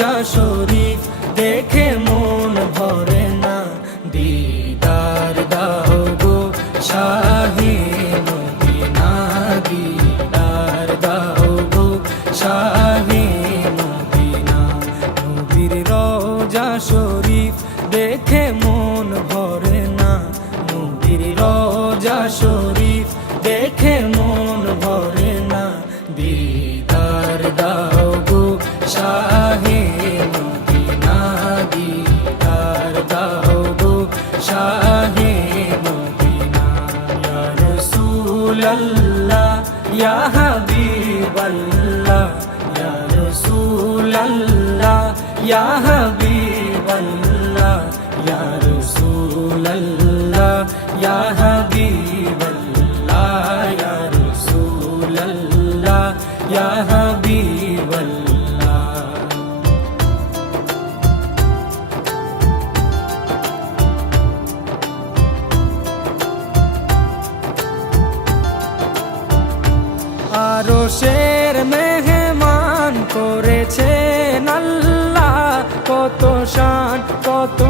রোজা শরীফ দেখে মন ভরে না, দিদার দাও গো শাহে মদিনা, দিদার দাও গো শাহে মদিনা। নবীর রোজা শরীফ দেখে মন ভরে না, নবীর রোজা শরীফ দেখে মন ভরে না, দিদার দাও গো শাহে মদিনা, দিদার দাও গো শাহে মদিনা। ইয়া রাসূলাল্লাহ ইয়া হাবিবাল্লাহ, ইয়া রাসূলাল্লাহ ইয়া হাবিবাল্লাহ, ইয়া রাসূলাল্লাহ ইয়া হাবিবাল্লাহ, ইয়া রাসূলাল্লাহ ইয়া হাবিবাল্লাহ। আরশের মেহমান করেছেন আল্লাহ, কত শান কত